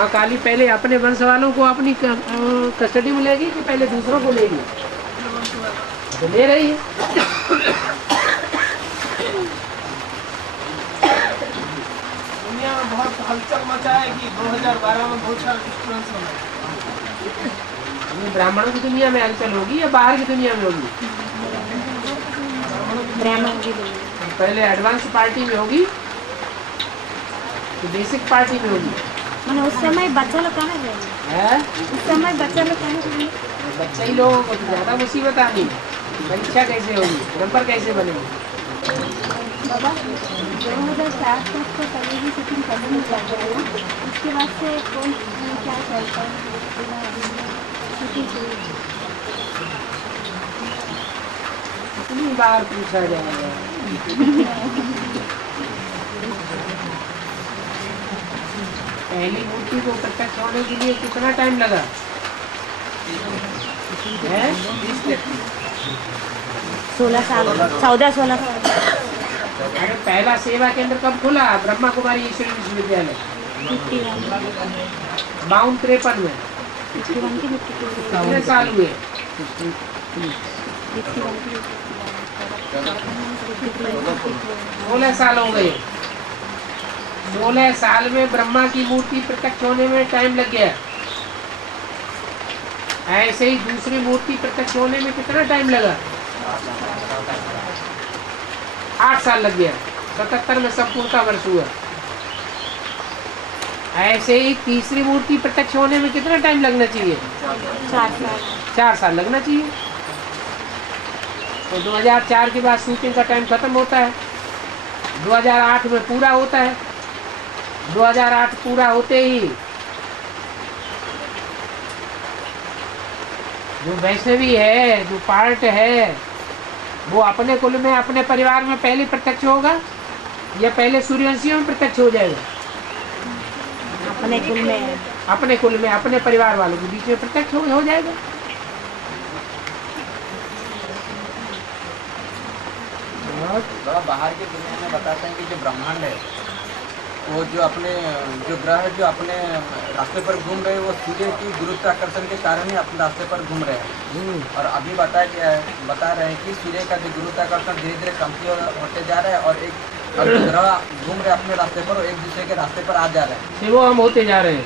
महाकाली पहले अपने वंश वालों को अपनी कस्टडी में लेगी कि पहले दूसरों को लेगी? तो ले रही है। दुनिया में बहुत हलचल मचा है कि 2012 में बहुत सारा डिस्टर्बेंस होना है। ब्राह्मणों की दुनिया में हलचल होगी या बाहर की दुनिया में होगी? ब्राह्मण की पहले एडवांस पार्टी में होगी तो बेसिक पार्टी में होगी? मैंने उस समय बच्चा लोग कहाँ गए? उस समय बच्चा लोग कहाँ गए? बच्चा ही लोगों को ज़्यादा मुसीबत आनी। परीक्षा कैसे होगी, नंबर कैसे बनेंगे? बाबा 2007 तक तो कभी भी शूटिंग करने नहीं जाते हैं ना, उसके बाद से कौन क्या चलता है शूटिंग कितनी बार पूछा जाएगा? पहली मूर्ति को प्रत्यक्ष होने के लिए कितना टाइम लगा है? 16 साल 14-16 साल। अरे पहला सेवा केंद्र कब खुला? ब्रह्मा कुमारी ईश्वरी विश्वविद्यालय 52-53 में। 51 की कितने साल हुए? 16 साल हो गए। 16 साल में ब्रह्मा की मूर्ति प्रत्यक्ष होने में टाइम लग गया। ऐसे ही दूसरी मूर्ति प्रत्यक्ष होने में कितना टाइम लगा? 8 साल लग गया। 77 में संपूर्णता वर्ष हुआ। ऐसे ही तीसरी मूर्ति प्रत्यक्ष होने में कितना टाइम लगना चाहिए? 4 साल लगना चाहिए। तो 2004 के बाद शूटिंग का टाइम खत्म होता है, 2008 में पूरा होता है। 2008 पूरा होते ही जो वैष्णवी है, जो पार्ट है, वो अपने कुल में अपने परिवार में पहले प्रत्यक्ष होगा या पहले सूर्यवंशियों में प्रत्यक्ष हो जाएगा? अपने कुल में, अपने कुल में अपने परिवार वालों के बीच में प्रत्यक्ष हो जाएगा। थोड़ा बाहर की दुनिया में बताते हैं कि जो ब्रह्मांड है वो जो ग्रह जो अपने रास्ते पर घूम रहे हैं वो सूर्य की गुरुत्वाकर्षण के कारण ही अपने रास्ते पर घूम रहे हैं। और अभी बता रहे हैं कि सूर्य का जो गुरुत्वाकर्षण धीरे धीरे कमजोर होते जा रहा है और एक ग्रह घूम रहे अपने रास्ते पर और एक दूसरे के रास्ते पर आ जा रहे हैं। वो हम होते जा रहे हैं,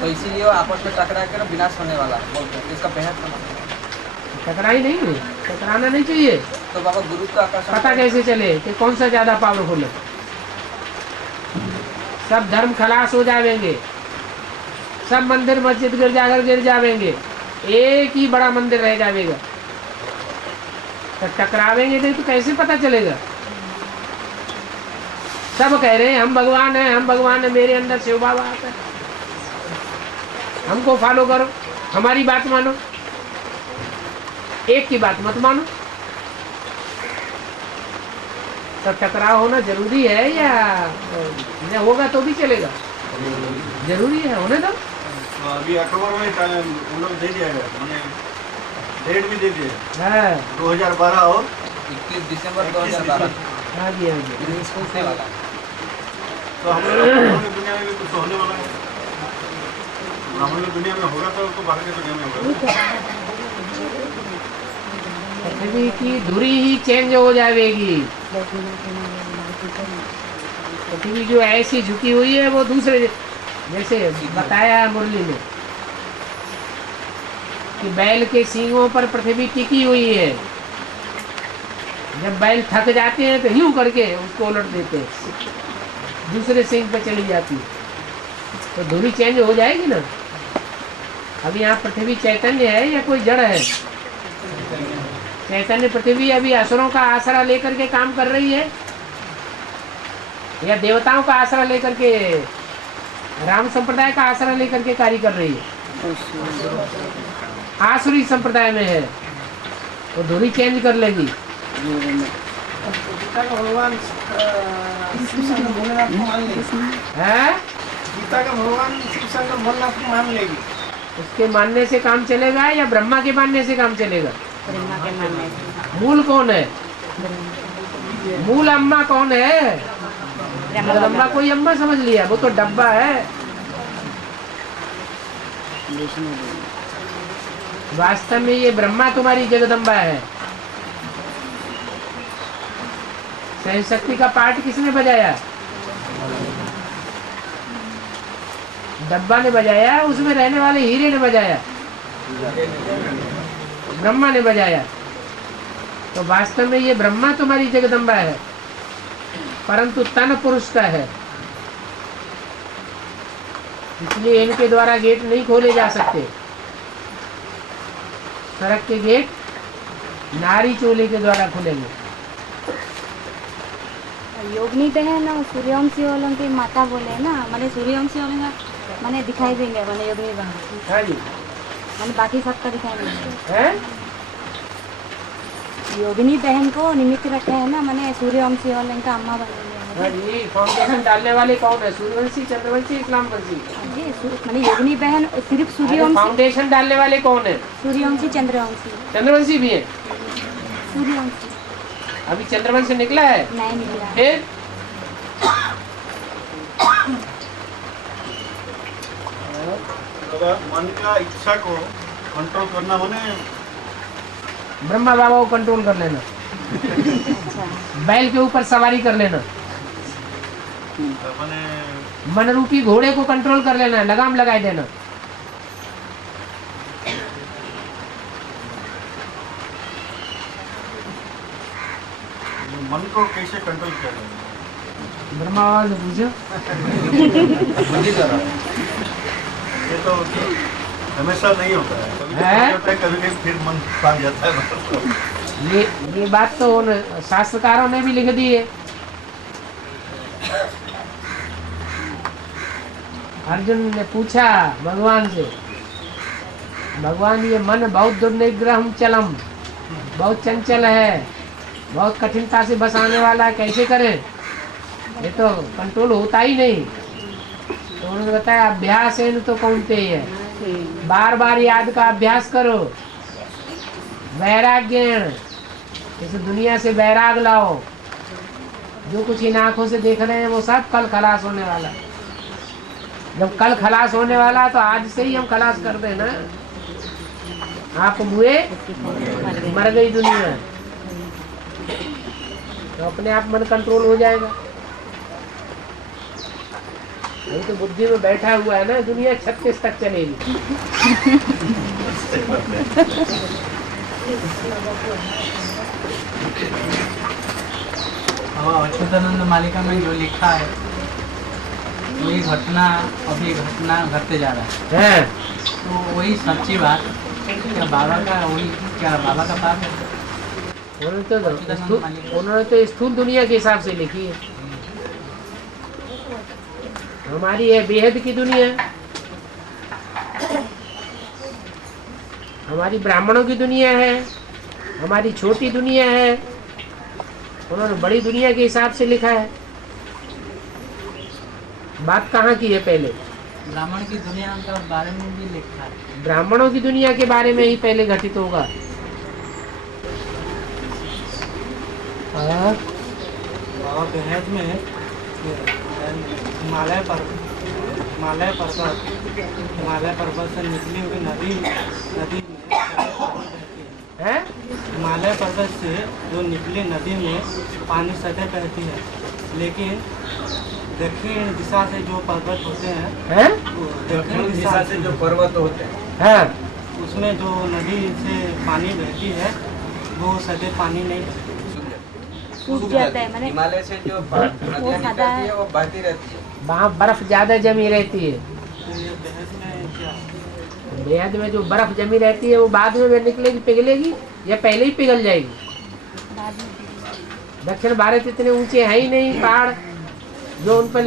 तो इसीलिए वो आपस में टकरा कर विनाश होने वाला बोलते हैं। इसका बेहद टकराई नहीं, टकराना नहीं चाहिए। तो बाबा गुरुत्वाकर्षण पता कैसे चले कि कौन सा ज्यादा पावरफुल है? सब धर्म खलास हो जाएंगे, सब मंदिर मस्जिद गिर जाएंगे, एक ही बड़ा मंदिर रह जाएगा। तो टकरावेंगे नहीं तो कैसे पता चलेगा? सब कह रहे हैं हम भगवान हैं, हम भगवान हैं, मेरे अंदर शिव बाबा आता है, हमको फॉलो करो, हमारी बात मानो। एक की बात मत मानो। तो टकराव होना जरूरी है या होगा तो भी चलेगा? जरूरी है, होने दो। अभी अखबार में उन लोग दे दिया गया, मैंने डेट भी दे दिया है 2012 और 21 दिसंबर 2012। हाँ जी, हाँ जी। तो हम लोग की दुनिया में भी कुछ होने वाला है। हम लोग दुनिया में होगा तो बाहर की दुनिया में होगा। पृथ्वी की धुरी ही चेंज हो जाएगी। पृथ्वी जो ऐसी झुकी हुई है वो दूसरे, जैसे बताया मुरली ने कि बैल के सींगों पर पृथ्वी टिकी हुई है। जब बैल थक जाते हैं तो यूं करके उसको उलट देते हैं, दूसरे सींग पे चली जाती है, तो धुरी चेंज हो जाएगी ना। अभी यहाँ पृथ्वी चैतन्य है या कोई जड़ है? चैतन्य पृथ्वी अभी असुरों का आसरा लेकर के काम कर रही है या देवताओं का आसरा लेकर के, राम संप्रदाय का आसरा लेकर के कार्य कर रही है? आसुरी संप्रदाय में है, वो धुरी चेंज कर लेगी। भगवान भोलेनाथ को मान लेगी। गीता का भगवान शिव शंकर भोलेनाथ को मान लेगी। उसके मानने से काम चलेगा या ब्रह्मा के मानने से काम चलेगा? ब्रह्मा के मानने से। मूल कौन है? मूल अम्मा कौन है? ब्रह्मा कोई अम्मा समझ लिया, वो तो डब्बा है। विष्णु देवी। वास्तव में ये ब्रह्मा तुम्हारी जगदम्बा है। सहशक्ति का पाठ किसने बजाया? डब्बा ने बजाया, उसमें रहने वाले हीरे ने बजाया, ब्रह्मा ने बजाया। तो वास्तव में ये ब्रह्मा तुम्हारी जगदम्बा है, परंतु तन पुरुष का है, इसलिए इनके द्वारा गेट नहीं खोले जा सकते। सड़क के गेट नारी चोले के द्वारा खुलेंगे। योगिनी बहन और सूर्यवंशी वालों की माता बोले ना, मैंने सूर्यवंशी वालों का मैंने दिखाई देंगे, मैंने योगिनी बहन। हाँ जी, मैंने बाकी सबका दिखाई देंगे। है योगिनी बहन को निमित्त रखे है ना, मैंने सूर्यवंशी वालों का अम्मा बनेंगे। हाँ जी। फाउंडेशन डालने वाले कौन है? सूर्यवंशी, चंद्रवंशी, इस्लामवंशी? मैंने योगिनी बहन सिर्फ सूर्यवंशी। फाउंडेशन डालने वाले कौन है? सूर्यवंशी, चंद्रवंशी। चंद्रवंशी भी है? सूर्यवंशी अभी चंद्रवंश निकला है? नहीं निकला। फिर मन का इच्छा को कंट्रोल करना माने ब्रह्मा बाबा को कंट्रोल कर लेना, बैल के ऊपर सवारी कर लेना, माने मन रूपी घोड़े को कंट्रोल कर लेना, लगाम लगाए देना। मन को कैसे कंट्रोल किया जाए? ब्रह्मा बाबा से पूछो। ये तो हमेशा नहीं होता है, कभी है? होता है, कभी कभी फिर मन भाग जाता है। ये बात तो उन शास्त्रकारों ने भी लिख दी है। अर्जुन ने पूछा भगवान से, भगवान ये मन बहुत दुर्निग्रह चलम, बहुत चंचल है, बहुत कठिनता से बसाने वाला है, कैसे करें? ये तो कंट्रोल होता ही नहीं। तो उन्होंने बताया अभ्यास है तो कौनते ही है, बार बार याद का अभ्यास करो, वैराग्य, इस दुनिया से वैराग लाओ। जो कुछ इन आंखों से देख रहे हैं वो सब कल खलास होने वाला है। जब कल खलास होने वाला तो आज से ही हम खलास कर दें ना। आप मुए मर गई दुनिया, तो अपने आप मन कंट्रोल हो जाएगा। ये तो बुद्धि में बैठा हुआ है ना, दुनिया 36 तक चलेगी। अच्युतानंद मालिका में जो लिखा है वही घटना अभी घटना घटते जा रहा है, तो वही सच्ची बात क्या बाबा का वही क्या बाबा का पाप है? उन्होंने तो स्थूल दुनिया के हिसाब से लिखी है। हमारी है बेहद की दुनिया, हमारी ब्राह्मणों की दुनिया है, हमारी छोटी दुनिया है। उन्होंने बड़ी दुनिया के हिसाब से लिखा है। बात कहाँ की है? पहले ब्राह्मण की दुनिया के बारे में भी लिखा है। ब्राह्मणों की दुनिया के बारे में ही पहले घटित होगा। बेहद में हिमालय पर्वत से निकली हुई नदी है? हिमालय पर्वत से जो निकली नदी में पानी सदैव बहती है, लेकिन दक्षिण दिशा से जो पर्वत होते हैं, दक्षिण दिशा से जो पर्वत होते हैं, उसमें जो नदी से पानी बहती है वो सदैव पानी नहीं सूख जाता है। मैंने हिमालय से जो नदियाँ निकलती है वो बहती रहती है। वहाँ बर्फ ज्यादा जमी रहती है। बेहद में जो बर्फ जमी रहती है वो बाद में निकलेगी, पिघलेगी या पहले ही पिघल जाएगी। दक्षिण भारत इतने ऊंचे है ही नहीं पहाड़ जो उन पर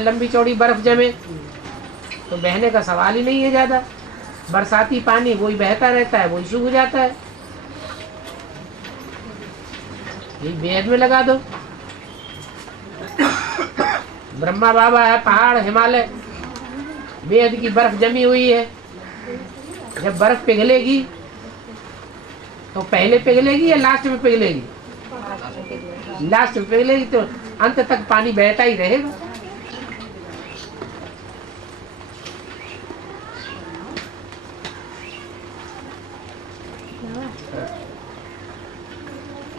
लंबी चौड़ी बर्फ जमे, तो बहने का सवाल ही नहीं है। ज्यादा बरसाती पानी वही बहता रहता है, वही सूख जाता है। ये बेहद में लगा दो। ब्रह्मा बाबा है, पहाड़ हिमालय, बेहद की बर्फ जमी हुई है। जब बर्फ पिघलेगी तो पहले पिघलेगी या लास्ट में पिघलेगी? लास्ट में पिघलेगी, तो अंत तक पानी बहता ही रहेगा।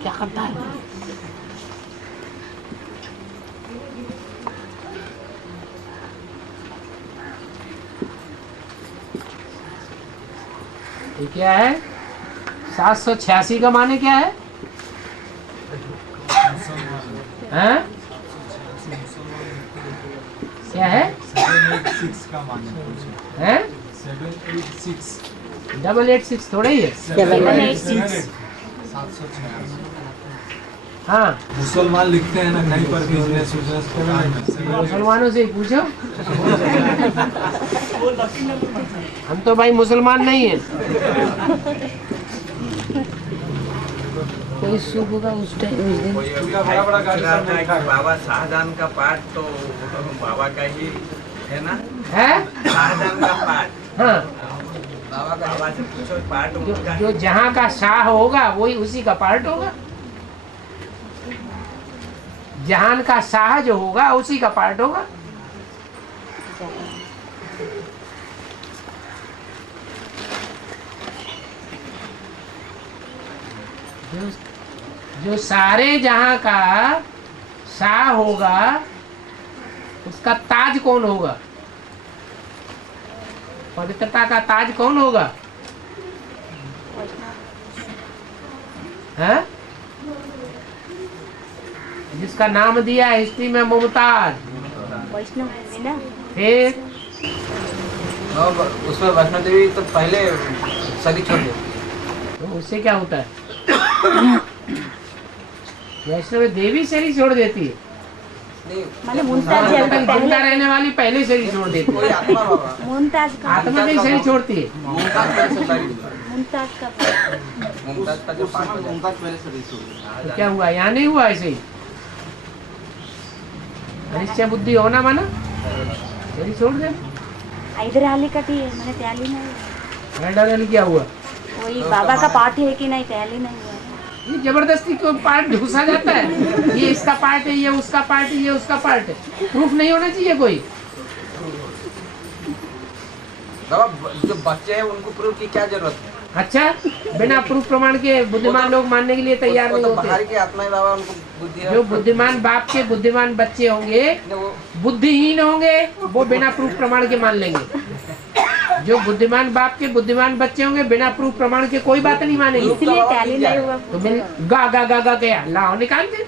क्या करता है? ये क्या है? 786 का माने क्या है? हैं? क्या है? 786 का माने हैं? 786 886 थोड़ा ही है। 786 हाँ, मुसलमान लिखते हैं ना कहीं पर बिजनेस बिजनेस मुसलमानों से ही पूछो। हम तो भाई मुसलमान नहीं है। कोई शुभ होगा उस दिन। बड़ा बड़ा गाड़ी सब में लिखा है। बाबा शाहजहां का पाठ तो बाबा का ही है ना, है? शाहजहां का पाठ हाँ, बाबा का बाबा से पूछो पाठ उनका जो जहाँ का शाह होगा वही उसी का पार्ट होगा। जहान का शाह जो होगा उसी का पार्ट होगा। जो सारे जहां का शाह होगा उसका ताज कौन होगा? पवित्रता का ताज कौन होगा? है? जिसका नाम दिया है हिस्ट्री में मुमताज। वैष्णव है ना। फिर उसमें वैष्णो देवी तो पहले सदी छोड़ दी। तो उससे क्या होता है? वैष्णव देवी शरीर छोड़ देती है। नहीं माने मुमताज जिंदा पहले रहने वाली पहले शरीर छोड़ देती कोई है। आत्मा बाबा मुमताज का आत्मा का ही शरीर छोड़ती है। मुमताज पहले से सारी मुमताज का मुमताज का जो पाठ हो जाता पहले से रही तो क्या हुआ? यहाँ नहीं हुआ ऐसे ही। अनिश्चय बुद्धि होना माना शरीर छोड़ दे। हैदर का टी मैंने तैयारी नहीं हैदर क्या हुआ? वही बाबा का पाठ है कि नहीं तैयारी नहीं हुआ। ये जबरदस्ती को पार्ट घुसा जाता है। ये इसका पार्ट है, ये उसका पार्ट है, ये उसका पार्ट है। प्रूफ नहीं होना चाहिए कोई। बाबा जो बच्चे हैं उनको प्रूफ की क्या जरूरत है? अच्छा, बिना प्रूफ प्रमाण के बुद्धिमान लोग मानने के लिए तैयार वो नहीं तो बाहर होते। की आत्मा है बाबा, उनको बुद्धि है। जो बुद्धिमान बाप के बुद्धिमान बच्चे होंगे, वो बुद्धिहीन होंगे, वो बिना प्रूफ प्रमाण के मान लेंगे। जो बुद्धिमान बाप के बुद्धिमान बच्चे होंगे बिना प्रूफ प्रमाण के कोई बात नहीं मानेंगे। इसलिए टैली नहीं हुआ। तो मैं गा गा गा गा गया लाओ निकाल दे।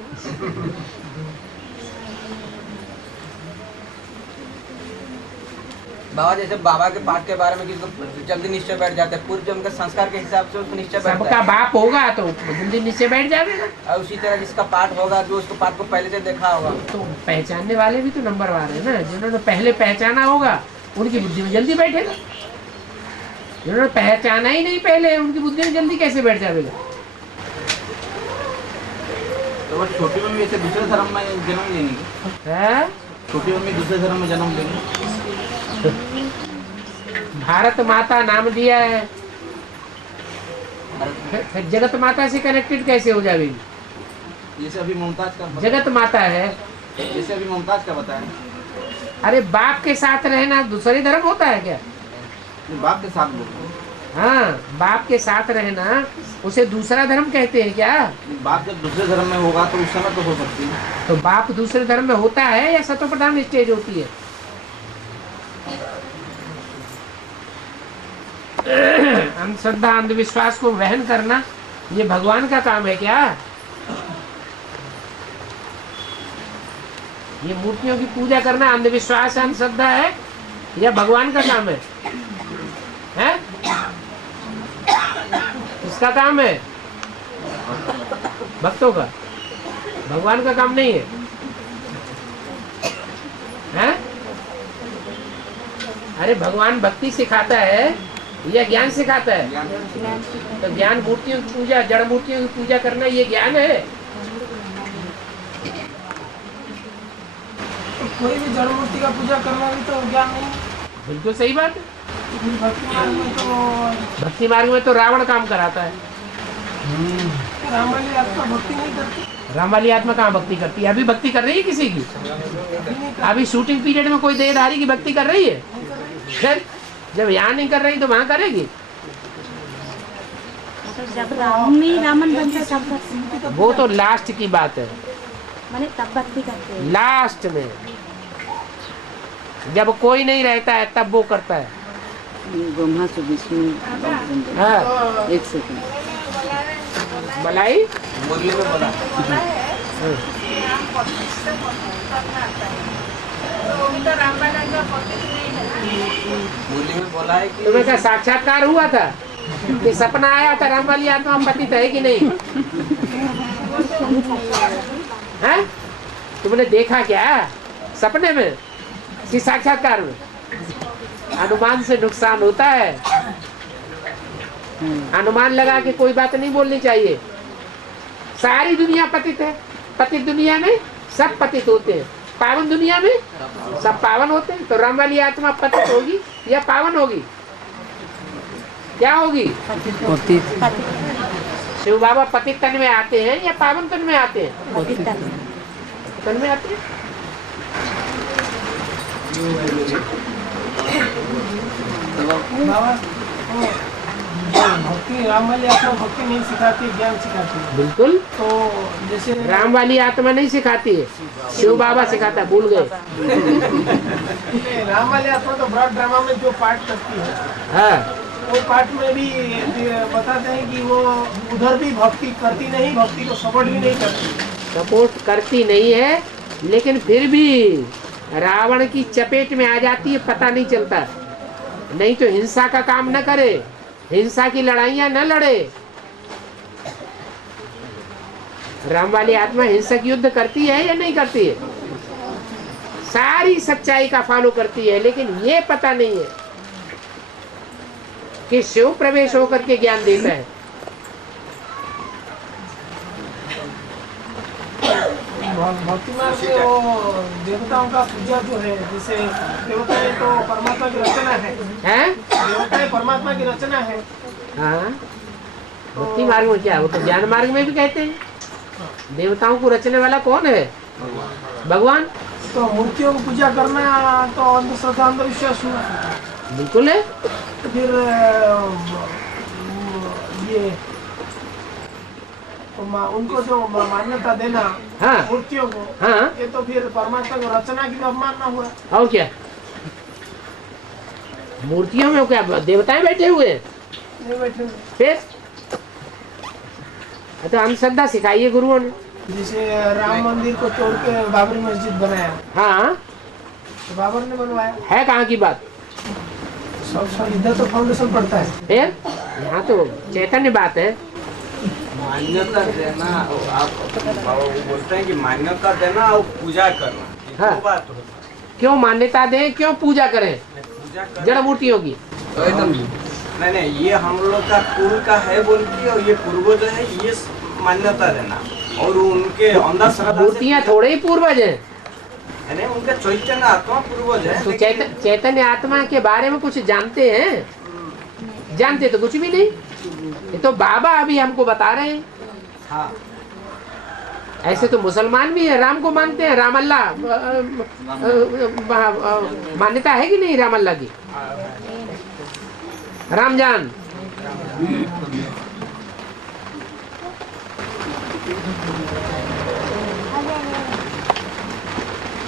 बाबा जैसे बाबा के पाठ के बारे में किसी को जल्दी निश्चय बैठ जाता है, पूर्व जन्म के संस्कार के हिसाब से उसको निश्चय बैठता सबका है। बाप होगा तो जल्दी नीचे बैठ जाएगा। और उसी तरह जिसका पाठ होगा, जो उसको पाठ को पहले से देखा होगा, तो पहचानने वाले भी तो नंबरवार है ना। जिन्होंने पहले पहचाना होगा उनकी बुद्धि में जल्दी बैठेगा। जिन्होंने पहचाना ही नहीं पहले, उनकी बुद्धि में जल्दी कैसे बैठ जाएगा? तो वो छोटी मम्मी ऐसे दूसरे धर्म में जन्म लेंगे, है? छोटी मम्मी दूसरे धर्म में जन्म लेंगे। भारत माता नाम दिया है, फिर जगत माता से कनेक्टेड कैसे हो जाएगी? जैसे अभी मुमताज का जगत माता है। जैसे अभी मुमताज का बताया, अरे बाप के साथ रहना दूसरे धर्म होता है क्या? बाप के साथ बोल, हाँ, बाप के साथ रहना उसे दूसरा धर्म कहते हैं क्या? बाप जब दूसरे धर्म में होगा तो उस समय तो हो सकती है। तो बाप दूसरे धर्म में होता है या सतोप्रधान स्टेज होती है? अंधश्रद्धा अंधविश्वास को वहन करना ये भगवान का काम है क्या? ये मूर्तियों की पूजा करना अंधविश्वास अंधश्रद्धा है या भगवान का काम है? हैं? किसका काम है? भक्तों का। भगवान का काम नहीं है। हैं? अरे भगवान भक्ति सिखाता है या ज्ञान सिखाता है? तो ज्ञान मूर्तियों की पूजा, जड़ मूर्तियों की पूजा करना ये ज्ञान है? कोई भी जड़ मूर्ति का पूजा करना भी तो ज्ञान नहीं है। बिल्कुल सही बात है। भक्ति मार्ग में तो भक्ति मार्ग में तो रावण काम कराता है। राम वाली आत्मा भक्ति नहीं करती। राम वाली आत्मा कहाँ भक्ति करती है? अभी भक्ति कर रही है किसी की? अभी शूटिंग पीरियड में कोई देहधारी की भक्ति कर रही है? फिर जब यहाँ नहीं कर रही तो वहाँ करेगी? तो जब राम में रावण बनता तब करते हैं, वो तो लास्ट की बात है, माने तब भक्ति करते हैं। लास्ट में जब कोई नहीं रहता है तब वो करता है। ब्रह्मा से विष्णु हाँ, एक सेकंड मलाई मुरली में बोला मुरली में बोला है कि तुम्हें क्या साक्षात्कार हुआ था कि सपना आया था राम वाली आत्मा पतित है कि नहीं? है? तुमने देखा क्या सपने में कि साक्षात्कार में? अनुमान से नुकसान होता है, अनुमान लगा के कोई बात नहीं बोलनी चाहिए। सारी दुनिया पतित है, पतित दुनिया में सब पतित होते हैं, पावन दुनिया में सब पावन होते हैं। तो राम वाली आत्मा पतित होगी या पावन होगी? क्या होगी? शिव बाबा पतित तन में आते हैं या पावन तन में आते हैं? तन में आते हैं। बाबा भक्ति राम वाली आत्मा भक्ति नहीं सिखाती, ज्ञान सिखाती है। बिल्कुल, तो जैसे राम वाली आत्मा नहीं सिखाती है, शिव बाबा सिखाता है। भूल गए? राम वाली आत्मा तो ब्रॉड ड्रामा में जो पार्ट करती है, हाँ, वो पार्ट में भी बताते हैं कि वो उधर भी भक्ति करती नहीं, भक्ति को सपोर्ट भी नहीं करती। सपोर्ट करती नहीं है, लेकिन फिर भी रावण की चपेट में आ जाती है, पता नहीं चलता। नहीं तो हिंसा का काम न करे, हिंसा की लड़ाइयां न लड़े। राम वाली आत्मा हिंसक युद्ध करती है या नहीं करती है? सारी सच्चाई का फॉलो करती है, लेकिन ये पता नहीं है कि शिव प्रवेश होकर के ज्ञान देता है। भक्ति मार्ग में वो देवताओं का पूजा जो है, जैसे देवताएं तो परमात्मा की रचना है, हैं? देवताएं परमात्मा की रचना है। हाँ, भक्ति मार्ग में क्या? वो तो ज्ञान मार्ग में भी कहते हैं। देवताओं को रचने वाला कौन है? भगवान। तो मूर्तियों को पूजा करना तो अंधश्रद्धा, अंधविश्वास हुआ। बिल्कुल है। तो फिर ये तो उनको जो मान्यता देना, हाँ, मूर्तियों को, हाँ, ये तो फिर परमात्मा को रचना की भी अवमानना हुआ। और क्या? मूर्तियों में क्या देवताएं बैठे हुए हैं? नहीं बैठे हुए। फिर तो अंधश्रद्धा सिखाई है गुरुओं ने। जैसे राम मंदिर को तोड़ के बाबरी मस्जिद बनाया, हाँ, तो बाबर ने बनवाया। है कहाँ की बात? सब इधर तो फाउंडेशन पड़ता है। फिर यहाँ तो चैतन्य बात है। मान्यता देना, आप वो बोलते हैं कि मान्यता देना और पूजा करना, ये हाँ। दो बात होती है। क्यों मान्यता दें, क्यों पूजा करें पूजा कर जड़ मूर्तियों की? तो एकदम नहीं, ये हम लोग का कुल का है बोल के, और ये पूर्वज है, ये मान्यता देना। और उनके अंधश्रद्धा मूर्तियाँ थोड़े ही पूर्वज हैं। नहीं, उनके चैतन्य आत्मा पूर्वज है। तो लेकिन चैतन्य आत्मा के बारे में कुछ जानते हैं? जानते तो कुछ भी नहीं। ये तो बाबा अभी हमको बता रहे हैं। हाँ, ऐसे तो मुसलमान भी है, राम को मानते हैं, राम अल्लाह। मान्यता है कि नहीं राम अल्लाह की? रामजान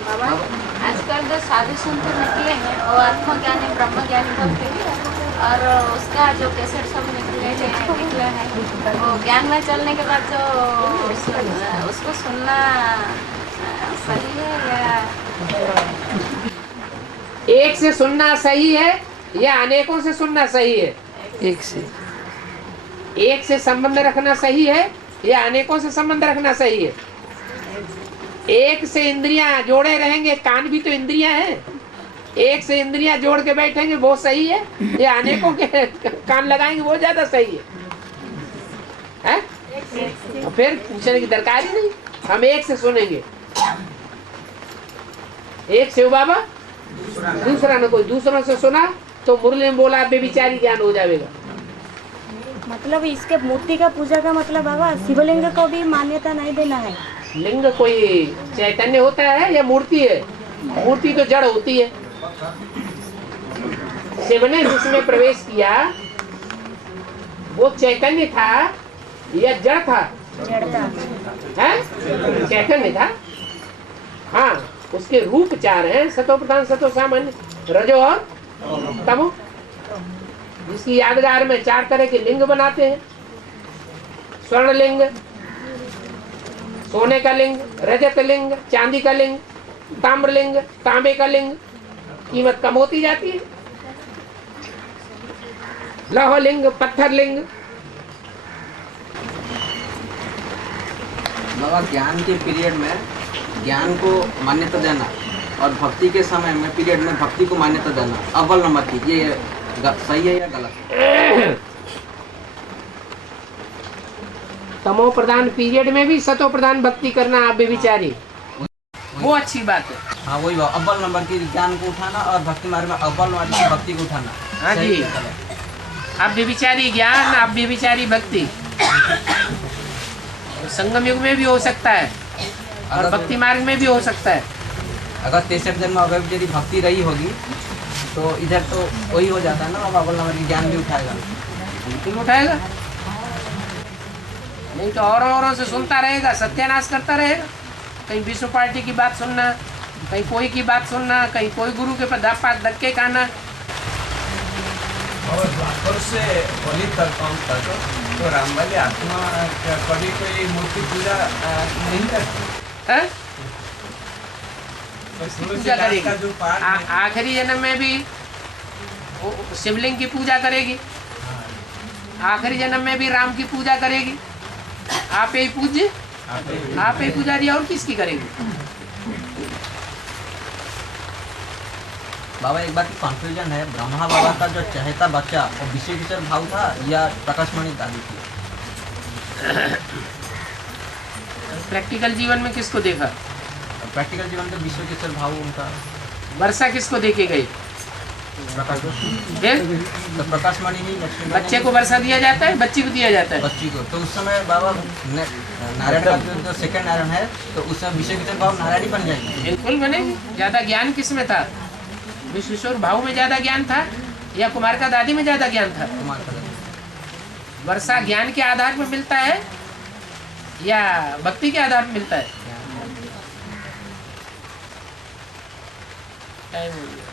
बाबा आजकल जो साधु संत निकले हैं वो आत्मज्ञानी ब्रह्म ज्ञानी भक्त, और उसका जो कैसेट सब निकले हैं वो ज्ञान में चलने के बाद जो उसको सुनना सही है या? एक से सुनना सही है या अनेकों से सुनना सही है? एक से संबंध रखना सही है या अनेकों से संबंध रखना सही है? एक से इंद्रियां जोड़े रहेंगे, कान भी तो इंद्रियां हैं। एक से इंद्रियां जोड़ के बैठेंगे वो सही है या अनेकों के कान लगाएंगे वो ज्यादा सही है? तो फिर पूछने की दरकार ही नहीं, हम एक से सुनेंगे। एक शिव बाबा, दूसरा न कोई। दूसरों से सुना तो मुरली में बोला बेविचारी ज्ञान हो जाएगा। मतलब इसके मूर्ति का पूजा का मतलब बाबा शिवलिंग को भी मान्यता नहीं देना है। लिंग कोई चैतन्य होता है या मूर्ति है? मूर्ति तो जड़ होती है। शिव ने जिसमें प्रवेश किया वो चैतन्य था या जड़ था? है चैतन्य था। हाँ, उसके रूप 4 हैं, सतो प्रधान, सतो सामान्य, रजो और तमो। जिसकी यादगार में 4 तरह के लिंग बनाते हैं। स्वर्ण लिंग, सोने का लिंग, रजत लिंग, चांदी का लिंग, ताम्र लिंग, तांबे का लिंग। कीमत कम होती जाती है। लौह लिंग, पत्थर लिंग। बाबा ज्ञान के पीरियड में ज्ञान को मान्यता देना और भक्ति के समय में पीरियड में भक्ति को मान्यता देना अव्वल नंबर की, ये सही है या गलत? तमो प्रधान पीरियड में भी सतो प्रधान भक्ति करना आप बेविचारी, वो अच्छी बात है। हाँ वही बात, अव्वल नंबर की ज्ञान को उठाना और भक्ति मार्ग में अव्वल नंबर की भक्ति को उठाना। हाँ जी, आप बेविचारी ज्ञान, आप बेविचारी भक्ति। संगम युग में भी हो सकता है और भक्ति मार्ग में भी हो सकता है। अगर 63 जन्म अगर यदि भक्ति रही होगी तो इधर तो वही हो जाता है ना, अब अव्वल नंबर की ज्ञान भी उठाएगा। बिल्कुल उठाएगा, नहीं तो औरों से सुनता रहेगा, सत्यानाश करता रहेगा। कहीं विश्व पार्टी की बात सुनना, कहीं कोई की बात सुनना, कहीं कोई गुरु के पर धक्के खाना। और द्वापर से होली तक तो रामवाली आत्मा कभी कोई मूर्ति पूजा नहीं करती है? पूजा करेगी। आखिरी जन्म में भी शिवलिंग की पूजा करेगी, आखिरी जन्म में भी राम की पूजा करेगी। आप ही पूज्य, आप ही पुजारी, और किसकी करेगी? बाबा एक बात की कंफ्यूजन है, ब्रह्मा बाबा का जो चहेता बच्चा वो विश्व किशोर भाव था या प्रकाशमणि दादी थी? प्रैक्टिकल जीवन में किसको देखा? प्रैक्टिकल जीवन में विश्व किशोर भाव उनका। वर्षा किसको देके गई? तो प्रकाशमणि ही लक्ष्मी बच्चे को वर्षा दिया जाता है, बच्ची को दिया जाता है। बच्ची को तो उस समय बाबा नारायण का जो सेकंड नारायण है तो उस समय विश्व किशोर भाव नारायण ही बन जाएगी। बिल्कुल बनेगी। ज्यादा ज्ञान किस में था? विश्व किशोर भाव में ज्यादा ज्ञान था या कुमार का दादी में ज्यादा ज्ञान था? कुमार का दादी। वर्षा ज्ञान के आधार पर मिलता है या भक्ति के आधार पर मिलता है? टाइम हो गया।